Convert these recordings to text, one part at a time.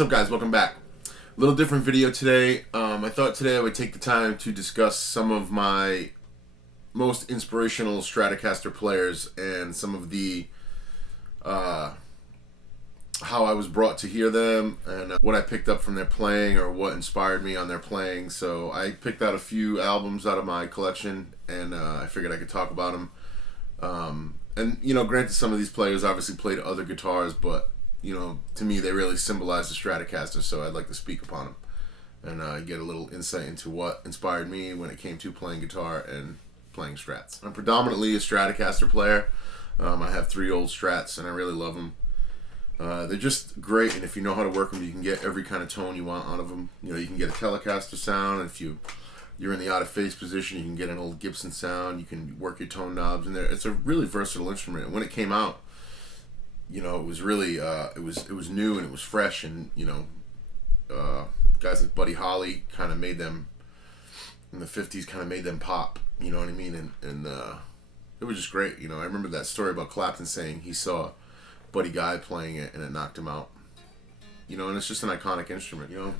What's up, guys? Welcome back. A little different video today. I thought today I would take the time to discuss some of my most inspirational Stratocaster players and some of the how I was brought to hear them and what I picked up from their playing or what inspired me on their playing. So I picked out a few albums out of my collection and I figured I could talk about them. And you know, granted, some of these players obviously played other guitars, but you know, to me, they really symbolize the Stratocaster, so I'd like to speak upon them and get a little insight into what inspired me when it came to playing guitar and playing Strats. I'm predominantly a Stratocaster player. I have 3 old Strats, and I really love them. They're just great, and if you know how to work them, you can get every kind of tone you want out of them. You know, you can get a Telecaster sound, and if you're in the out-of-phase position, you can get an old Gibson sound. You can work your tone knobs in there. It's a really versatile instrument, and when it came out, you know, it was really, it was new and it was fresh, and you know, guys like Buddy Holly kind of made them in the '50s, kind of made them pop. You know what I mean? And it was just great. You know, I remember that story about Clapton saying he saw Buddy Guy playing it and it knocked him out. You know, and it's just an iconic instrument. You know,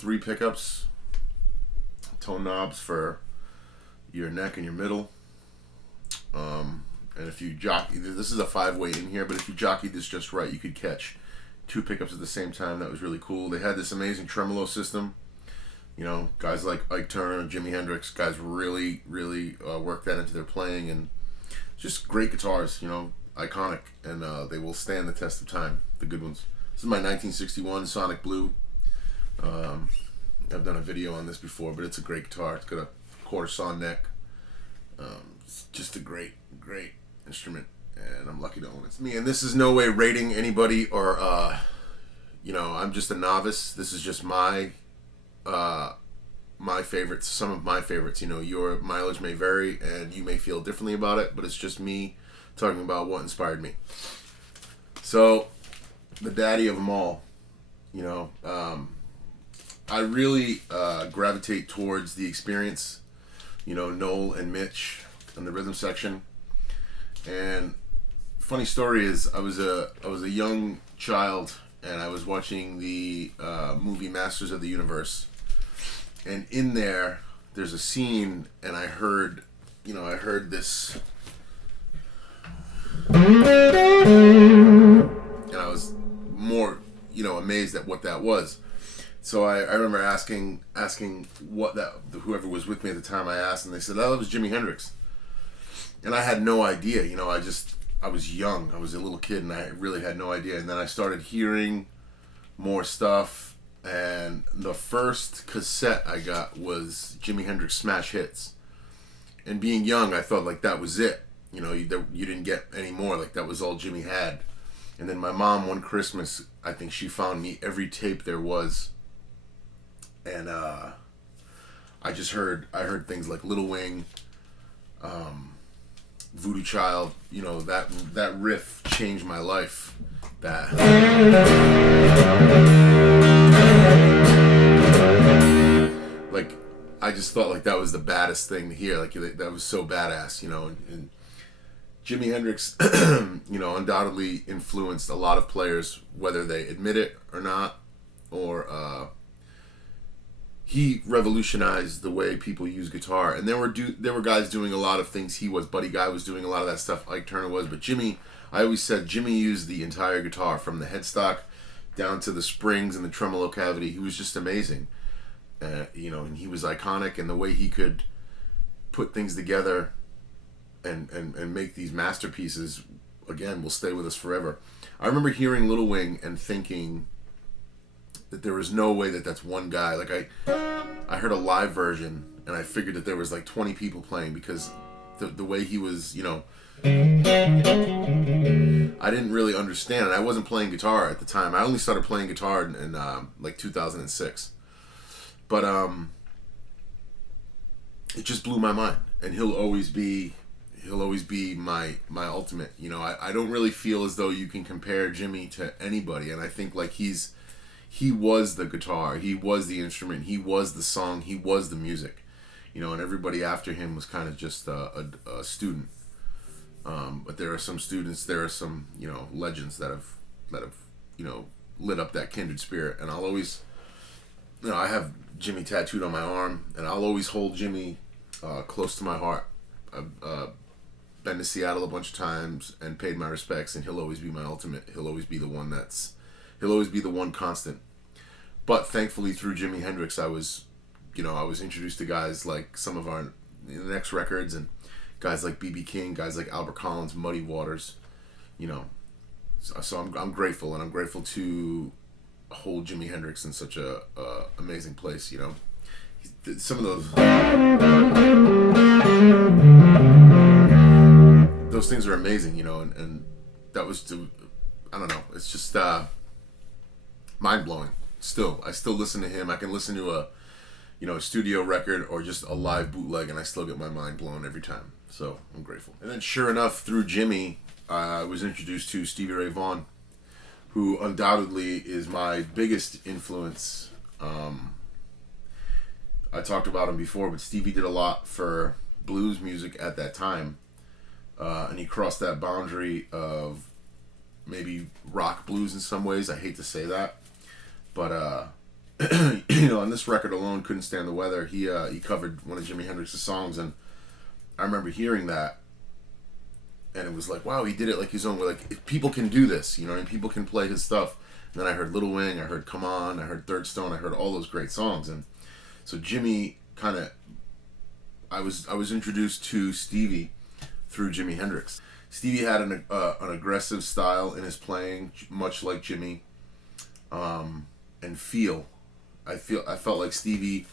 3 pickups, tone knobs for your neck and your middle. And if you jockey, this is a 5-way in here, but if you jockeyed this just right, you could catch 2 pickups at the same time. That was really cool. They had this amazing tremolo system. You know, guys like Ike Turner and Jimi Hendrix, guys really worked that into their playing, and just great guitars, you know, iconic, and they will stand the test of time, the good ones. This is my 1961 Sonic Blue. I've done a video on this before, but it's a great guitar. It's got a quarter saw neck. It's just a great instrument, and I'm lucky to own it. It's me, and this is no way rating anybody or you know, I'm just a novice. This is just my favorites, some of my favorites. You know, your mileage may vary and you may feel differently about it, but it's just me talking about what inspired me. So the daddy of them all, you know, I really gravitate towards the Experience, you know, Noel and Mitch in the rhythm section. And funny story is, I was a young child and I was watching the movie Masters of the Universe, and in there's a scene, and I heard this, and I was more, you know, amazed at what that was. So I remember asking what that, whoever was with me at the time, I asked, and they said, oh, that was Jimi Hendrix. And I had no idea, you know, I was young, I was a little kid, and I really had no idea. And then I started hearing more stuff, and the first cassette I got was Jimi Hendrix Smash Hits. And being young, I thought like that was it. You know, you didn't get any more, like that was all Jimmy had. And then my mom, one Christmas, I think she found me every tape there was. And I heard things like Little Wing, Voodoo Child. You know, that riff changed my life. That, like, I just thought like that was the baddest thing to hear. Like, that was so badass, you know. And Jimi Hendrix, you know, undoubtedly influenced a lot of players, whether they admit it or not, or he revolutionized the way people use guitar. And there were guys doing a lot of things. Buddy Guy was doing a lot of that stuff, Ike Turner was, but Jimmy, I always said Jimmy used the entire guitar from the headstock down to the springs and the tremolo cavity. He was just amazing. You know, and he was iconic, and the way he could put things together and make these masterpieces, again, will stay with us forever. I remember hearing Little Wing and thinking that there was no way that that's one guy. Like, I heard a live version, and I figured that there was like 20 people playing, because the way he was, you know, I didn't really understand, and I wasn't playing guitar at the time. I only started playing guitar in like 2006. But it just blew my mind, and he'll always be my ultimate. You know, I don't really feel as though you can compare Jimmy to anybody, and I think like he was the guitar, he was the instrument, he was the song, he was the music. You know, and everybody after him was kind of just a student. But there are some students, there are some, you know, legends that have you know, lit up that kindred spirit. And I'll always, I have Jimmy tattooed on my arm, and I'll always hold Jimmy close to my heart. I've been to Seattle a bunch of times and paid my respects, and he'll always be my ultimate. He'll always be the one constant. But thankfully, through Jimi Hendrix, I was introduced to guys like some of our next records, and guys like B.B. King, guys like Albert Collins, Muddy Waters, So I'm grateful, and I'm grateful to hold Jimi Hendrix in such a amazing place. Some of those things are amazing. And that was I don't know. It's just mind blowing. I still listen to him. I can listen to a studio record or just a live bootleg, and I still get my mind blown every time. So I'm grateful. And then sure enough, through Jimmy, I was introduced to Stevie Ray Vaughan, who undoubtedly is my biggest influence. I talked about him before, but Stevie did a lot for blues music at that time, and he crossed that boundary of maybe rock blues in some ways. I hate to say that, but on this record alone, Couldn't Stand the Weather, he covered one of Jimi Hendrix's songs, and I remember hearing that, and it was like, wow, he did it like his own way. Like, if people can do this, and people can play his stuff. And then I heard Little Wing, I heard Come On, I heard Third Stone, I heard all those great songs. And so Jimmy I was introduced to Stevie through Jimi Hendrix. Stevie had an aggressive style in his playing, much like Jimmy, and I felt like Stevie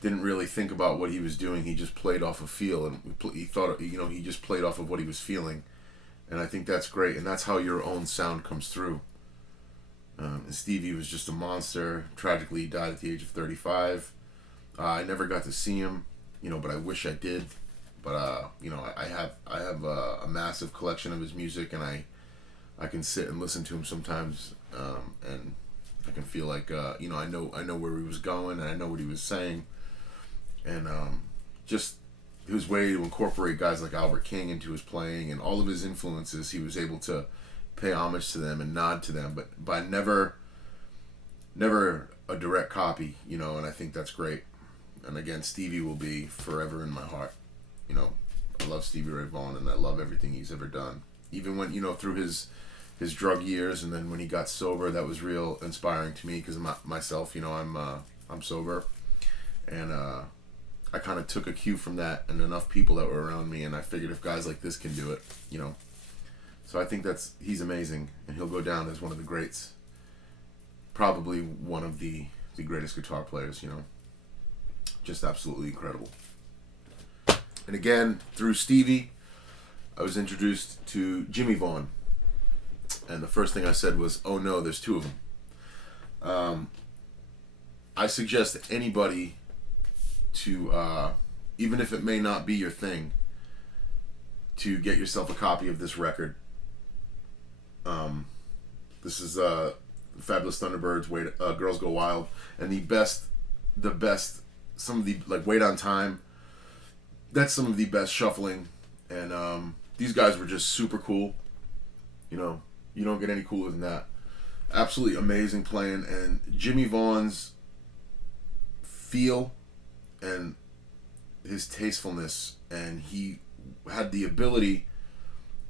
didn't really think about what he was doing. He just played off of feel, and he thought, he just played off of what he was feeling. And I think that's great, and that's how your own sound comes through. And Stevie was just a monster. Tragically, he died at the age of 35. I never got to see him, but I wish I did. But I have a massive collection of his music, and I can sit and listen to him sometimes, and I can feel like I know where he was going, and I know what he was saying. And just his way to incorporate guys like Albert King into his playing, and all of his influences, he was able to pay homage to them and nod to them, but by never a direct copy, and I think that's great. And again, Stevie will be forever in my heart. I love Stevie Ray Vaughan, and I love everything he's ever done. Even when, through his drug years, and then when he got sober, that was real inspiring to me, because myself, I'm sober, and I kind of took a cue from that and enough people that were around me, and I figured if guys like this can do it, So I think he's amazing, and he'll go down as one of the greats. Probably one of the greatest guitar players, Just absolutely incredible. And again, through Stevie, I was introduced to Jimmy Vaughan. And the first thing I said was, oh no, there's two of them. I suggest anybody to, even if it may not be your thing, to get yourself a copy of this record. This is Fabulous Thunderbirds, Girls Go Wild, and the best, some of the, like, Wait on Time, that's some of the best shuffling, and these guys were just super cool. You don't get any cooler than that. Absolutely amazing playing, and Jimmy Vaughan's feel and his tastefulness, and he had the ability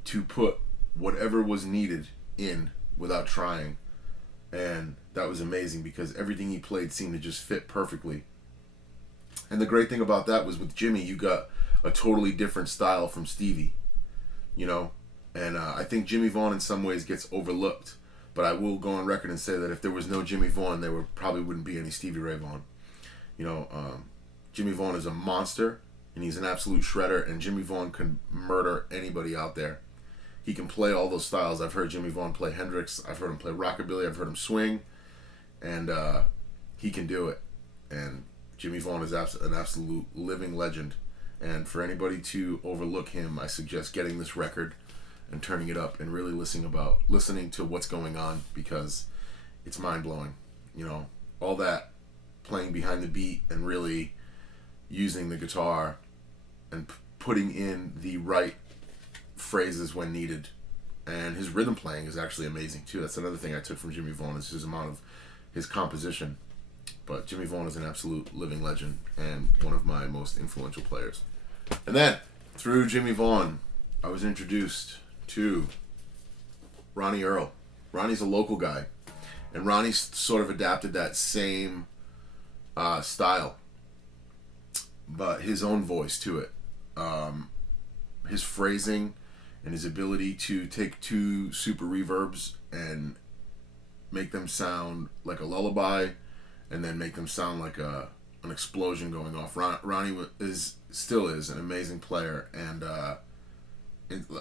to put whatever was needed in without trying, and that was amazing because everything he played seemed to just fit perfectly. And the great thing about that was with Jimmy, you got a totally different style from Stevie, and I think Jimmy Vaughan in some ways gets overlooked, but I will go on record and say that if there was no Jimmy Vaughan, there probably wouldn't be any Stevie Ray Vaughan. Jimmy Vaughan is a monster, and he's an absolute shredder, and Jimmy Vaughan can murder anybody out there. He can play all those styles. I've heard Jimmy Vaughan play Hendrix, I've heard him play rockabilly, I've heard him swing, and he can do it. And Jimmy Vaughan is an absolute living legend, and for anybody to overlook him, I suggest getting this record and turning it up and really listening to what's going on, because it's mind-blowing. All that playing behind the beat and really using the guitar and putting in the right phrases when needed. And his rhythm playing is actually amazing too. That's another thing I took from Jimmy Vaughan, is his amount of his composition. But Jimmy Vaughan is an absolute living legend and one of my most influential players. And then, through Jimmy Vaughan, I was introduced to Ronnie Earl. Ronnie's a local guy. And Ronnie sort of adapted that same style, but his own voice to it. His phrasing and his ability to take two super reverbs and make them sound like a lullaby, and then make them sound like an explosion going off. Ronnie still is an amazing player, and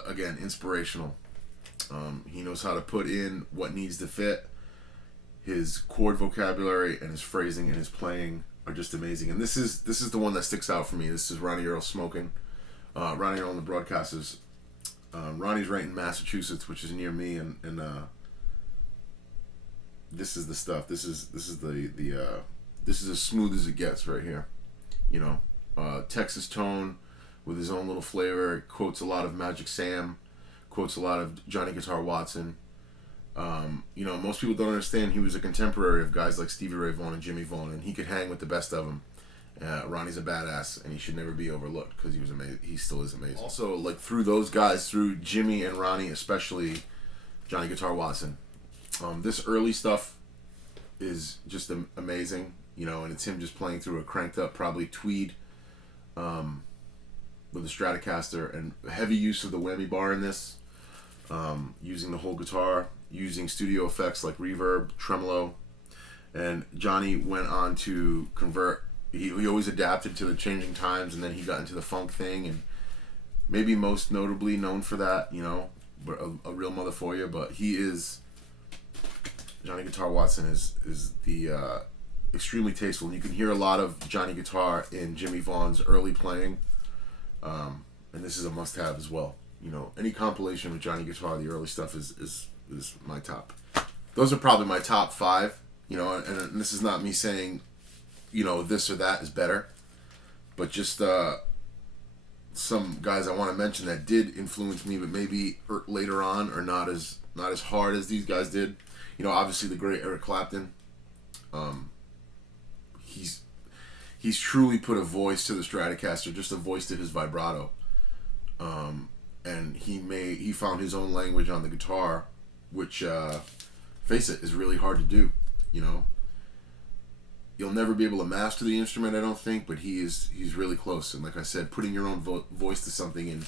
again, inspirational. He knows how to put in what needs to fit. His chord vocabulary and his phrasing and his playing are just amazing. And this is the one that sticks out for me. This is Ronnie Earl smoking. Ronnie Earl and the Broadcasters. Ronnie's right in Massachusetts, which is near me, and this is the stuff. This is as smooth as it gets right here. You know, Texas tone with his own little flavor. Quotes a lot of Magic Sam. Quotes a lot of Johnny Guitar Watson. You know, most people don't understand he was a contemporary of guys like Stevie Ray Vaughan and Jimmy Vaughan, and he could hang with the best of them. Ronnie's a badass, and he should never be overlooked because he was amazing. He still is amazing. Also, like through those guys, through Jimmy and Ronnie, especially Johnny Guitar Watson, this early stuff is just amazing. You know, and it's him just playing through a cranked up, probably Tweed, with a Stratocaster, and heavy use of the whammy bar in this, using the whole guitar, using studio effects like reverb, tremolo, and Johnny went on to convert. He always adapted to the changing times, and then he got into the funk thing, and maybe most notably known for that, you know, a real mother for you. But he is, Johnny Guitar Watson is the extremely tasteful, and you can hear a lot of Johnny Guitar in Jimmy Vaughan's early playing, and this is a must-have as well. You know, any compilation with Johnny Guitar, the early stuff is my top. Those are probably my top 5. You know, and this is not me saying, you know, this or that is better, but just some guys I want to mention that did influence me, but maybe later on, or not as hard as these guys did. You know, obviously the great Eric Clapton. He's truly put a voice to the Stratocaster, just a voice to his vibrato. And he found his own language on the guitar, which, face it, is really hard to do. You know, you'll never be able to master the instrument, I don't think, but he's really close. And like I said, putting your own voice to something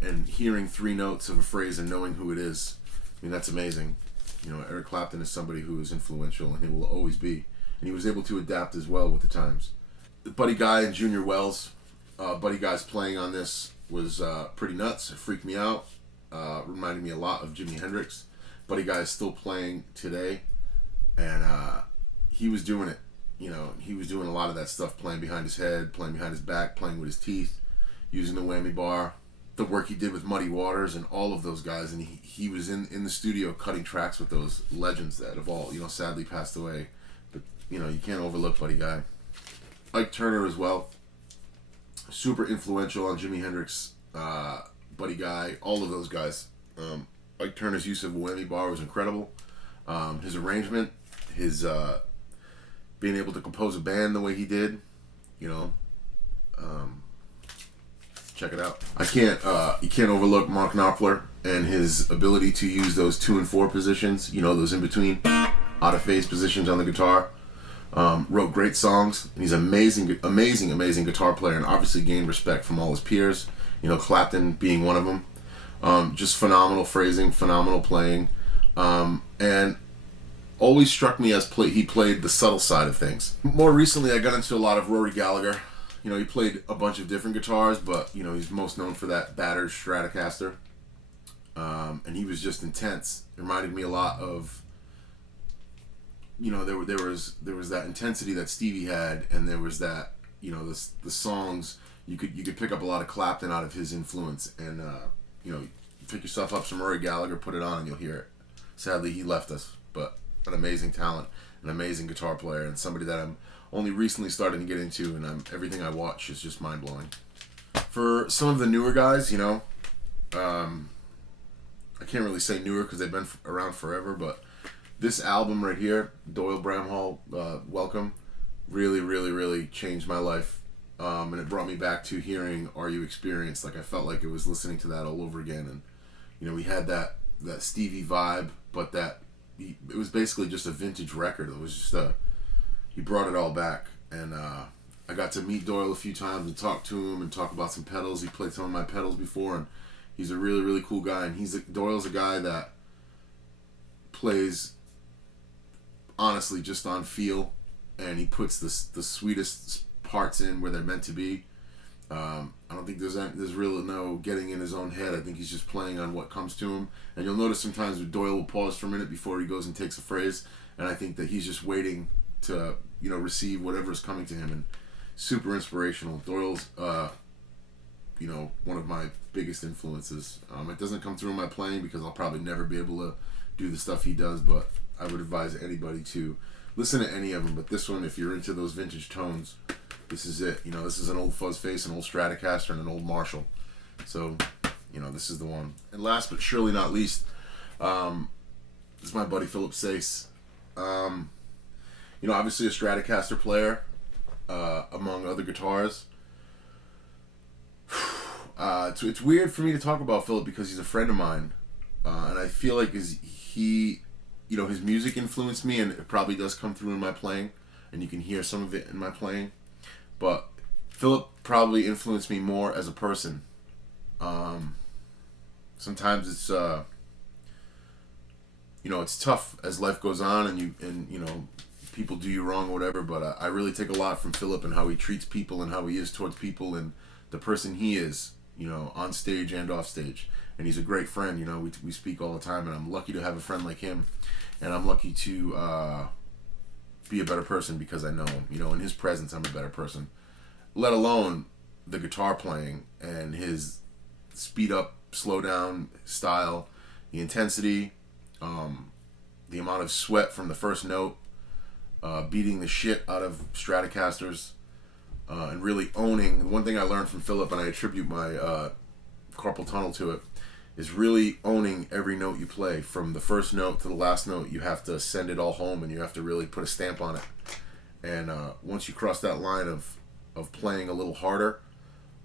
and hearing 3 notes of a phrase and knowing who it is, I mean, that's amazing. You know, Eric Clapton is somebody who is influential, and he will always be. And he was able to adapt as well with the times. Buddy Guy and Junior Wells, Buddy Guy's playing on this was pretty nuts. It freaked me out. Reminded me a lot of Jimi Hendrix. Buddy Guy is still playing today, and he was doing it. You know, he was doing a lot of that stuff, playing behind his head, playing behind his back, playing with his teeth, using the whammy bar. The work he did with Muddy Waters and all of those guys, and he was in the studio cutting tracks with those legends that have all, you know, sadly passed away. But, you know, you can't overlook Buddy Guy. Ike Turner as well. Super influential on Jimi Hendrix, Buddy Guy, all of those guys. Ike Turner's use of a whammy bar was incredible. His arrangement, his being able to compose a band the way he did, you know, check it out. You can't overlook Mark Knopfler and his ability to use those 2 and 4 positions, you know, those in between, out of phase positions on the guitar. Wrote great songs. He's an amazing guitar player, and obviously gained respect from all his peers. You know, Clapton being one of them. Just phenomenal phrasing, phenomenal playing, and always struck me as he played the subtle side of things. More recently, I got into a lot of Rory Gallagher. You know, he played a bunch of different guitars, but, you know, he's most known for that battered Stratocaster. And he was just intense. It reminded me a lot of, you know, there was that intensity that Stevie had, and there was that, you know, the songs, you could pick up a lot of Clapton out of his influence, and you know, you pick yourself up some Rory Gallagher, put it on, and you'll hear it. Sadly, he left us, but an amazing talent, an amazing guitar player, and somebody that I'm only recently starting to get into, and everything I watch is just mind blowing. For some of the newer guys, you know, I I can't really say newer because they've been around forever, but this album right here, Doyle Bramhall, Welcome, really, really, really changed my life. And it brought me back to hearing Are You Experienced? Like I felt like it was listening to that all over again. And, you know, we had that Stevie vibe, but it was basically just a vintage record. It was just he brought it all back. And I got to meet Doyle a few times and talk to him and talk about some pedals. He played some of my pedals before, and he's a really, really cool guy. And Doyle's a guy that plays honestly just on feel, and he puts the sweetest parts in where they're meant to be. I don't think there's really no getting in his own head. I think he's just playing on what comes to him. And you'll notice sometimes Doyle will pause for a minute before he goes and takes a phrase, and I think that he's just waiting to, you know, receive whatever's coming to him. And super inspirational. Doyle's you know, one of my biggest influences. It doesn't come through in my playing because I'll probably never be able to do the stuff he does, but I would advise anybody to listen to any of them. But this one, if you're into those vintage tones, this is it. You know, this is an old fuzz face, an old Stratocaster, and an old Marshall. So, you know, this is the one. And last but surely not least, this is my buddy Philip Sace. You know, obviously a Stratocaster player, among other guitars. It's weird for me to talk about Philip because he's a friend of mine, and I feel like you know, his music influenced me, and it probably does come through in my playing, and you can hear some of it in my playing. But Philip probably influenced me more as a person. Sometimes it's you know, it's tough as life goes on, and you know, people do you wrong or whatever. But I really take a lot from Philip and how he treats people and how he is towards people and the person he is, you know, on stage and off stage. And he's a great friend. You know, we speak all the time, and I'm lucky to have a friend like him, and I'm lucky to be a better person because I know him. You know, in his presence, I'm a better person. Let alone the guitar playing and his speed up, slow down style, the intensity, the amount of sweat from the first note, beating the shit out of Stratocasters, and really owning. One thing I learned from Philip, and I attribute my carpal tunnel to it, is really owning every note you play. From the first note to the last note, you have to send it all home, and you have to really put a stamp on it. And once you cross that line of playing a little harder,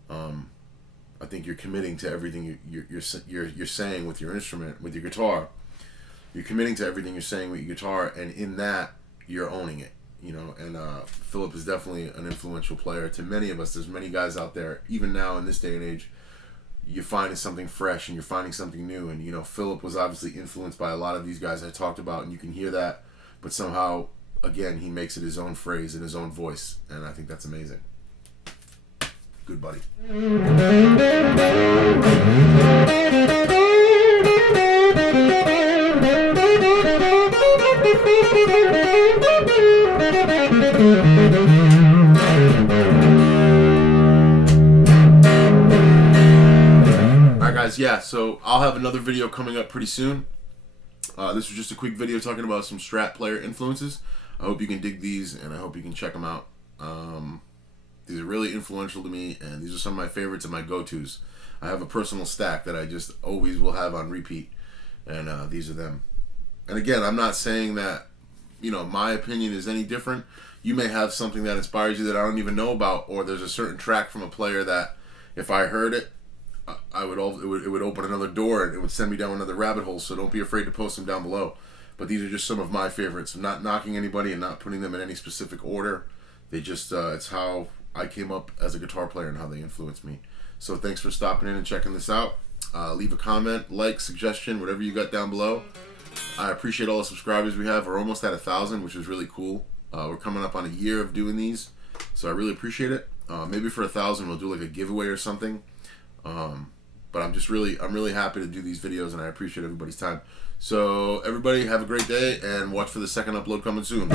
I think you're committing to everything you're saying with your instrument, with your guitar. You're committing to everything you're saying with your guitar, and in that, you're owning it. You know, and Philip is definitely an influential player to many of us. There's many guys out there, even now in this day and age, you're finding something fresh and you're finding something new. And, you know, Philip was obviously influenced by a lot of these guys I talked about, and you can hear that. But somehow, again, he makes it his own phrase and his own voice. And I think that's amazing. Good buddy. Alright guys, yeah, so I'll have another video coming up pretty soon. This was just a quick video talking about some Strat player influences. I hope you can dig these, and I hope you can check them out. These are really influential to me, and these are some of my favorites and my go-tos. I have a personal stack that I just always will have on repeat, and these are them. And again, I'm not saying that, you know, my opinion is any different. You may have something that inspires you that I don't even know about, or there's a certain track from a player that if I heard it, it would open another door and it would send me down another rabbit hole. So don't be afraid to post them down below. But these are just some of my favorites. I'm not knocking anybody and not putting them in any specific order. They just it's how I came up as a guitar player and how they influenced me. So thanks for stopping in and checking this out. Leave a comment, like, suggestion, whatever you got down below. I appreciate all the subscribers we have. We're almost at 1,000, which is really cool. We're coming up on a year of doing these, so I really appreciate it. Maybe for 1,000 we'll do like a giveaway or something. But I'm really happy to do these videos, and I appreciate everybody's time. So everybody have a great day, and watch for the second upload coming soon.